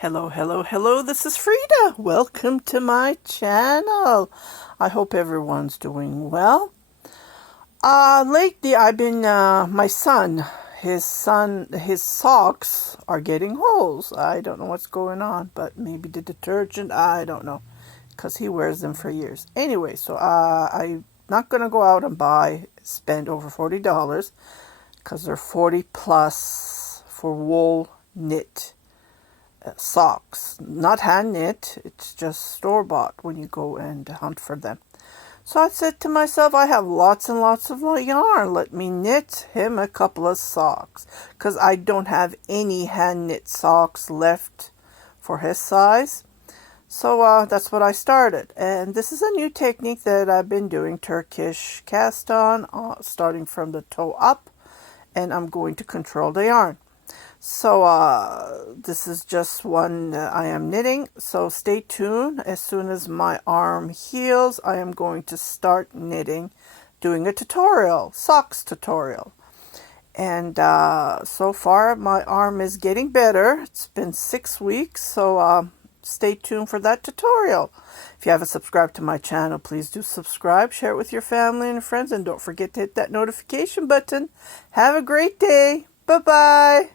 Hello, hello, hello. This is Frida. Welcome to my channel. I hope everyone's doing well. Lately I've been, his socks are getting holes. I don't know what's going on, but maybe the detergent, I don't know, because he wears them for years. Anyway, so I'm not going to go out and spend over $40, because they're 40 plus for wool knit socks, not hand knit. It's just store bought when you go and hunt for them. So I said to myself, I have lots and lots of yarn. Let me knit him a couple of socks, because I don't have any hand knit socks left for his size. So that's what I started, and this is a new technique that I've been doing, Turkish cast on, starting from the toe up, and I'm going to control the yarn. So this is just one I am knitting, so stay tuned. As soon as my arm heals, I am going to start knitting, doing a tutorial, socks tutorial. And so far my arm is getting better. It's been 6 weeks, so stay tuned for that tutorial. If you haven't subscribed to my channel, please do subscribe, share it with your family and friends, and don't forget to hit that notification button. Have a great day. Bye-bye.